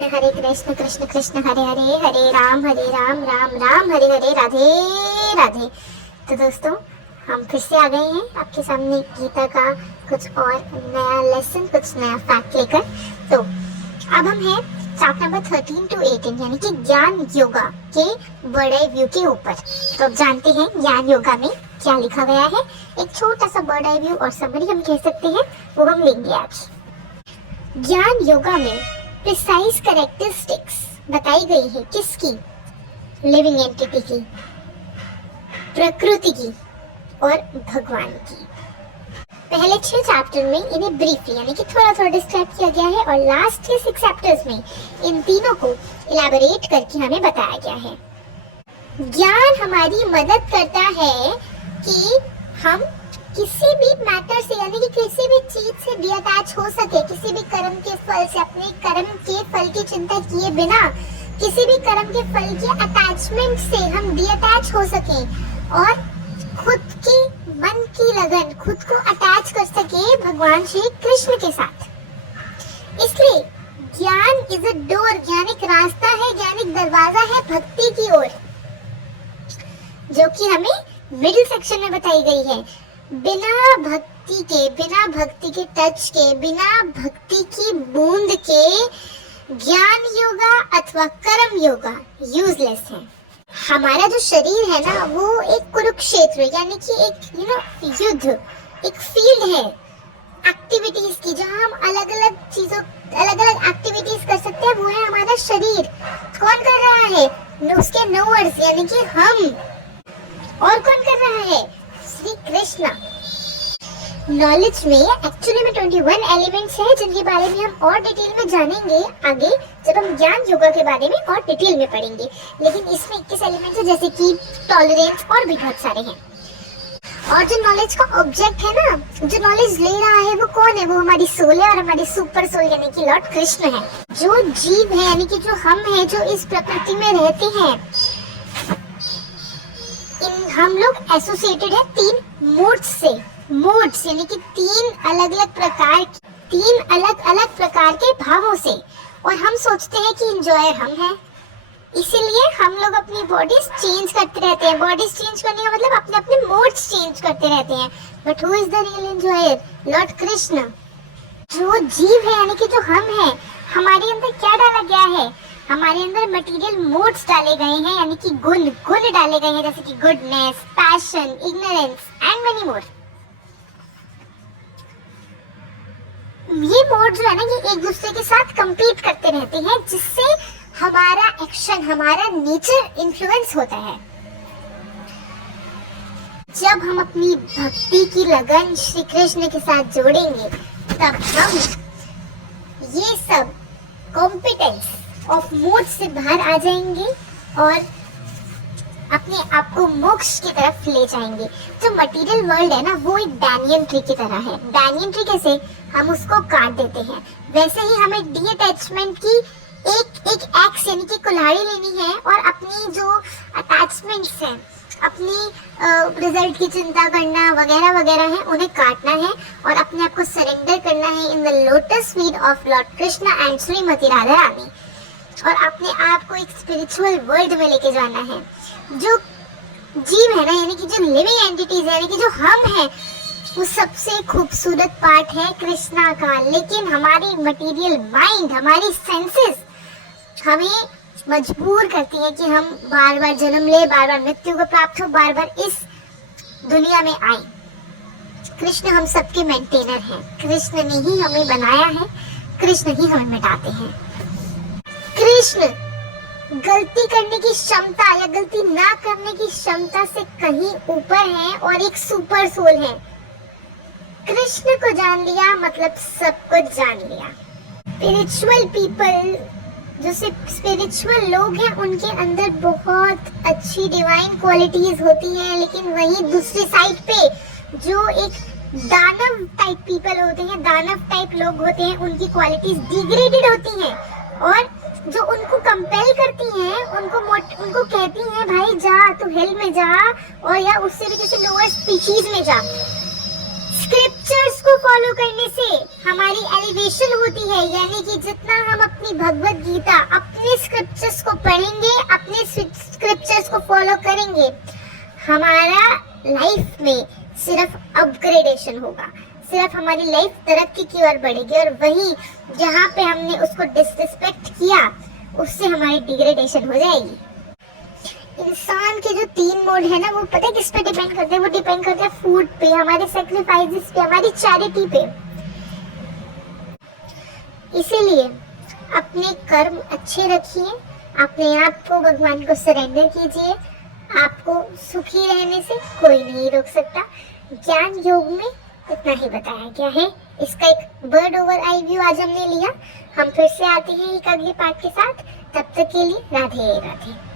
हरे कृष्ण कृष्ण कृष्ण हरे हरे, हरे राम राम राम हरे हरे, राधे राधे। तो दोस्तों, हम फिर से आ गए हैं आपके सामने गीता का कुछ और नया लेसन, कुछ नया फैक्ट लेकर। तो अब हम हैं चैप्टर नंबर 13 to 18 यानी कि ज्ञान योगा के बड़े व्यू के ऊपर। तो अब जानते हैं ज्ञान योगा में क्या लिखा गया है। एक छोटा सा बड़ा व्यू और समरी हम कह सकते हैं, वो हम लेंगे आज। ज्ञान योगा में प्रिसाइज कैरेक्टरिस्टिक्स बताई गई है किसकी? लिविंग एंटिटी की, प्रकृति की और भगवान की। पहले 6 चैप्टर में इन्हें ब्रीफली यानी कि थोड़ा थोड़ा डिस्क्राइब किया गया है और लास्ट के 6 चैप्टर्स में इन तीनों को इलैबोरेट करके हमें बताया गया है। ज्ञान हमारी मदद करता है कि हम किसी भी मैटर से यानी कि किसी भी चीज से डिअटैच हो सके, किसी भी कर्म के फल से, अपने कर्म के फल की चिंता किए बिना किसी भी कर्म के फल के अटैचमेंट से हम डिअटैच हो सके और खुद की मन की लगन, खुद को अटैच कर सके भगवान श्री कृष्ण के साथ। इसलिए ज्ञान इज अ डोर, ज्ञानिक रास्ता है, ज्ञानिक दरवाजा है भक्ति की ओर, जो कि हमें मिडिल सेक्शन में बताई गई है। बिना भक्ति के टच के, बिना भक्ति की बूंद के ज्ञान योगा अथवा कर्म योगा यूजलेस है। हमारा जो शरीर है ना, वो एक कुरुक्षेत्र यानी कि एक युद्ध, एक फील्ड है एक्टिविटीज की, जहाँ हम अलग अलग एक्टिविटीज कर सकते हैं। वो है हमारा शरीर। कौन कर रहा है? उसके नोअर्स यानी कि हम। और कौन कर रहा है? श्री कृष्ण। नॉलेज में एक्चुअली में 21 एलिमेंट्स हैं, जिनके बारे में हम और डिटेल में जानेंगे आगे जब हम ज्ञान योगा के बारे में और डिटेल में पढ़ेंगे। लेकिन इसमें 21 एलिमेंट्स हैं, जैसे कि टॉलरेंस और भी बहुत सारे हैं। और जो नॉलेज का ऑब्जेक्ट है ना, जो नॉलेज ले रहा है, वो कौन है? वो हमारी सोल है और हमारी सुपर सोल यानी कि लॉर्ड कृष्ण है। जो जीव है यानी कि जो हम हैं, जो इस प्रकृति में रहते हैं, हम लोग एसोसिएटेड है 3 मोड्स से। मोड्स यानी कि 3 अलग अलग प्रकार के भावों से। और हम सोचते हैं कि एंजॉयर हम हैं, इसीलिए हम लोग अपनी बॉडीज चेंज करते रहते हैं। बॉडीज चेंज करने का मतलब अपने अपने मोड्स चेंज करते रहते हैं। But who is the real enjoyer? Lord Krishna. जो जीव है यानी कि जो हम हैं, हमारे अंदर क्या डाला गया है? हमारे अंदर मटेरियल मोड्स डाले गए हैं, यानी कि गुण डाले गए हैं, जैसे कि goodness, passion, ignorance and many more. ये मोड जो है ना, ये एक दूसरे के साथ कंपीट करते रहते हैं, जिससे हमारा एक्शन, हमारा नेचर इन्फ्लुएंस होता है। जब हम अपनी भक्ति की लगन श्री कृष्ण के साथ जोड़ेंगे, तब हम ये सब कॉम्पिटेंस ऑफ मोड से बाहर आ जाएंगे और अपने आप को मोक्ष की तरफ ले जाएंगे। जो मटेरियल वर्ल्ड है ना, वो एक बैंनियन ट्री की तरह है। बैंनियन ट्री कैसे? हम उसको काट देते हैं, वैसे ही हमें डीअटैचमेंट की एक एक्स यानी कि कुल्हाड़ी लेनी है और अपनी जो अटैचमेंट्स हैं, अपनी रिजल्ट की चिंता करना वगैरह वगैरह है, उन्हें काटना है और अपने आप को सरेंडर करना है in the lotus feet of lord Krishna and Shrimati Radha Rani. और अपने आप को एक स्पिरिचुअल वर्ल्ड में लेके जाना है। जो जीव है ना, यानी कि जो लिविंग एंटिटीज है, यानी कि जो हम हैं, वो सबसे खूबसूरत पार्ट है कृष्णा का। लेकिन हमारी मटेरियल माइंड, हमारी सेंसेस हमें मजबूर करती है कि हम बार बार जन्म ले, बार बार मृत्यु को प्राप्त हो, बार बार इस दुनिया में आए। कृष्ण हम सबके मेंटेनर हैं। कृष्ण ने ही हमें बनाया है, कृष्ण ही हमें मिटाते हैं। कृष्ण गलती करने की क्षमता या गलती ना करने की क्षमता से कहीं ऊपर है और एक सुपर सोल है। कृष्ण को जान लिया मतलब सब कुछ जान लिया। स्पिरिचुअल पीपल, जो स्पिरिचुअल लोग हैं, उनके अंदर बहुत अच्छी डिवाइन क्वालिटीज होती हैं, लेकिन वहीं दूसरी साइड पे जो एक दानव टाइप पीपल होते हैं, दानव टाइप लोग होते हैं, उनकी क्वालिटीज डिग्रेडेड होती हैं और जो उनको कंपेल करती हैं, उनको कहती हैं भाई जा, तू हेल में जा, और या उससे भी किसी लोअर स्पीशीज में जा। स्क्रिप्ट स्क्रिप्चर्स को फॉलो करने से हमारी एलिवेशन होती है, यानी कि जितना हम अपनी भगवत गीता, अपने स्क्रिप्चर्स को पढ़ेंगे, अपने स्क्रिप्चर्स को फॉलो करेंगे, हमारा लाइफ में सिर्फ अपग्रेडेशन होगा, सिर्फ हमारी लाइफ तरक्की की ओर बढ़ेगी। और वहीं जहाँ पे हमने उसको डिसरिस्पेक्ट किया, उससे हमारी डिग्रेडेशन हो जाएगी। इंसान के जो 3 मोड है ना, वो पता है किस पे डिपेंड करते हैं? वो डिपेंड करते हैं फूड पे, हमारे सेक्रीफाइसेस पे, हमारी चैरिटी पे। इसीलिए अपने कर्म अच्छे रखिए, अपने आप को भगवान को सरेंडर कीजिए। आपको सुखी रहने से कोई नहीं रोक सकता। ज्ञान योग में इतना ही बताया गया है। इसका एक बर्ड ओवर आई व्यू आज हमने लिया। हम फिर से आते हैं एक अगले पार्ट के साथ। तब तक के लिए राधे राधे।